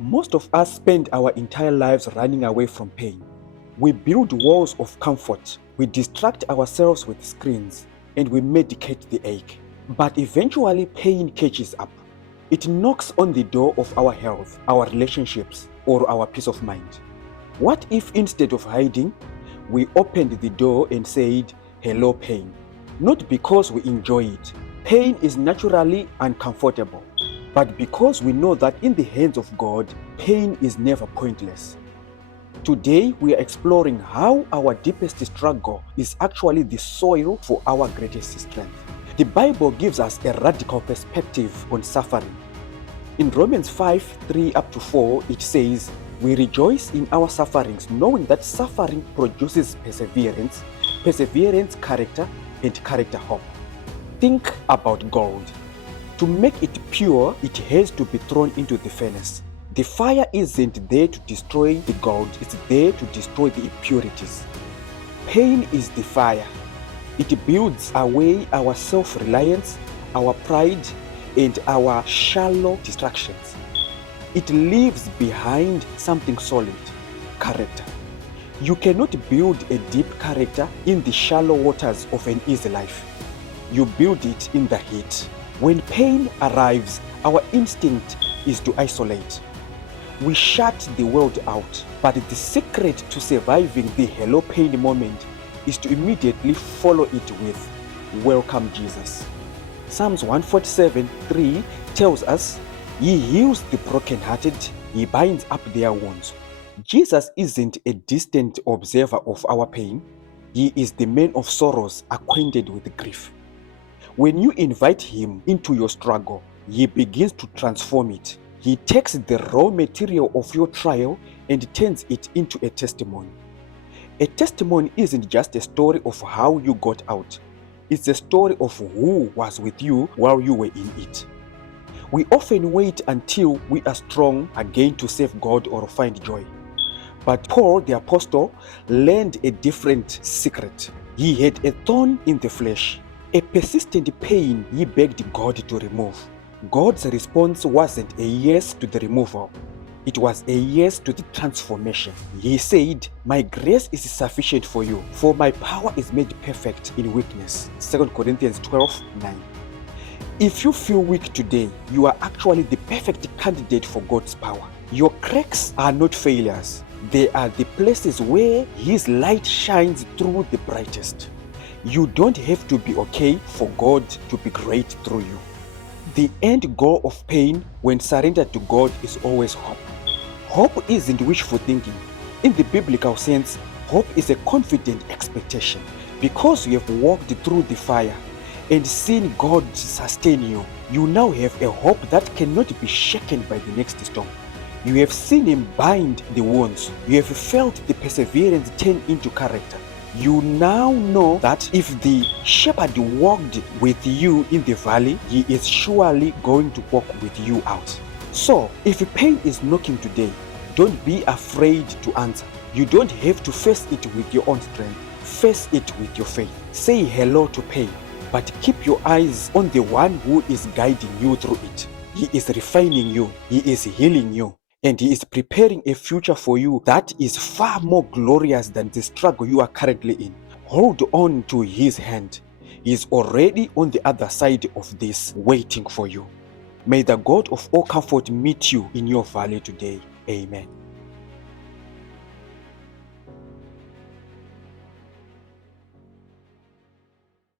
Most of us spend our entire lives running away from pain. We build walls of comfort, we distract ourselves with screens, and we medicate the ache. But eventually, pain catches up. It knocks on the door of our health, our relationships, or our peace of mind. What if instead of hiding, we opened the door and said, "Hello, pain"? Not because we enjoy it. Pain is naturally uncomfortable, but because we know that in the hands of God, pain is never pointless. Today, we are exploring how our deepest struggle is actually the soil for our greatest strength. The Bible gives us a radical perspective on suffering. In Romans 5:3 up to 4, it says, "We rejoice in our sufferings, knowing that suffering produces perseverance, perseverance character, and character hope." Think about gold. To make it pure, it has to be thrown into the furnace. The fire isn't there to destroy the gold, it's there to destroy the impurities. Pain is the fire. It builds away our self-reliance, our pride, and our shallow distractions. It leaves behind something solid, character. You cannot build a deep character in the shallow waters of an easy life. You build it in the heat. When pain arrives, our instinct is to isolate. We shut the world out, but the secret to surviving the hello pain moment is to immediately follow it with, "Welcome Jesus." Psalms 147:3 tells us, "He heals the brokenhearted, he binds up their wounds." Jesus isn't a distant observer of our pain, he is the man of sorrows, acquainted with grief. When you invite him into your struggle, he begins to transform it. He takes the raw material of your trial and turns it into a testimony. A testimony isn't just a story of how you got out. It's a story of who was with you while you were in it. We often wait until we are strong again to save God or find joy. But Paul the apostle learned a different secret. He had a thorn in the flesh, a persistent pain he begged God to remove. God's response wasn't a yes to the removal. It was a yes to the transformation. He said, "My grace is sufficient for you, for my power is made perfect in weakness." 2 Corinthians 12:9. If you feel weak today, you are actually the perfect candidate for God's power. Your cracks are not failures. They are the places where His light shines through the brightest. You don't have to be okay for God to be great through you. The end goal of pain when surrendered to God is always hope. Hope isn't wishful thinking. In the biblical sense, hope is a confident expectation. Because you have walked through the fire and seen God sustain you, you now have a hope that cannot be shaken by the next storm. You have seen Him bind the wounds. You have felt the perseverance turn into character. You now know that if the shepherd walked with you in the valley, he is surely going to walk with you out. So, if pain is knocking today, don't be afraid to answer. You don't have to face it with your own strength. Face it with your faith. Say hello to pain, but keep your eyes on the one who is guiding you through it. He is refining you. He is healing you. And He is preparing a future for you that is far more glorious than the struggle you are currently in. Hold on to His hand. He is already on the other side of this, waiting for you. May the God of all comfort meet you in your valley today. Amen.